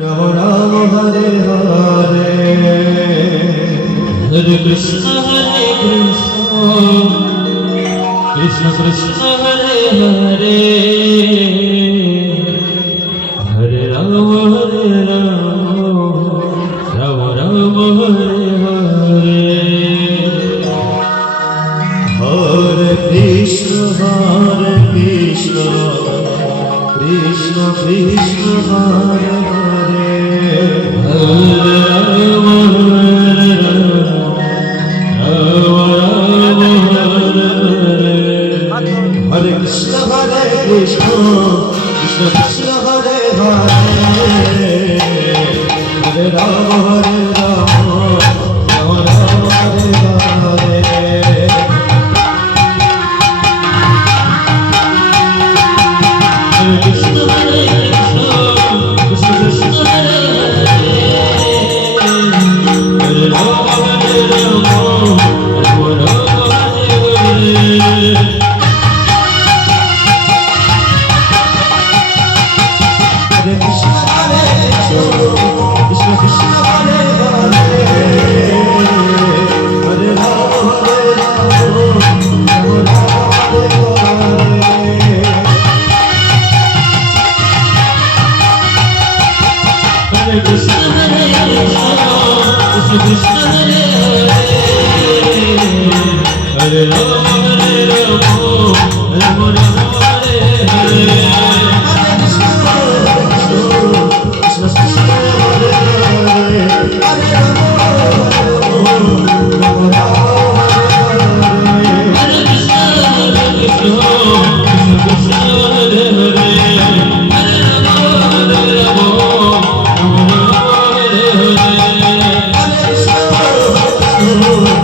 Ram Ram Hare Hare Hare Krishna Krishna Krishna Hare Hare Hare Ram Ram Ram Hare Hare Hare Krishna Krishna Krishna Hare Hare Hare Ram Hare Krishna Krishna Krishna Hare Hare Hare Ram Ram Ram Hare Hare Krishna Hare Krishna Krishna Hare Hare Hare Rama Rama Hare Hare Hare Krishna Hare Krishna Krishna Hare Hare Hare Rama Hare Krishna Hare Krishna Krishna Hare Hare Hare Rama Hare Hare